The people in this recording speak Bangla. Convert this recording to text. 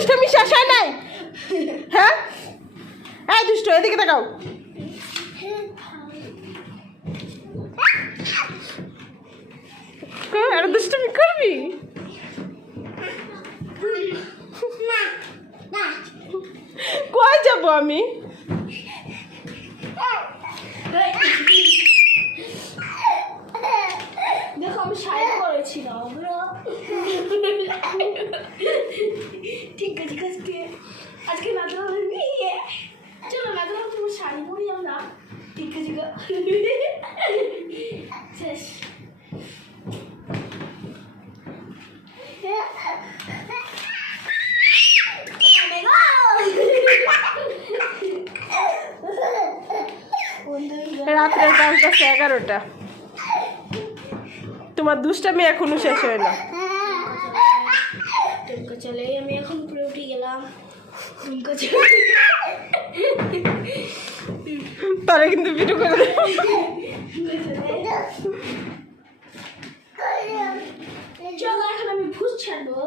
দুষ্টমি শেষ হয় নাই? হ্যাঁ এই দুষ্ট, এদিকে তাকাও। আর দুষ্টমি করবি? কই যাবো আমি? দেখো আমি শাড়ি পরেছিলাম। ঠিক আছে ঠিক আছে, আজকে মেদনা নিয়ে চলো মেদনা তোমার শাড়ি পরি আমরা। ঠিক আছে শেষ। রাত্রের 11:10। তোমার দুষ্টামি এখনো শেষ হয় না। চলে আমি এখন পুরো উঠে গেলাম। তারা কিন্তু ভিডিও করে দেয়। চলো এখন আমি ভূত ছাড়বো।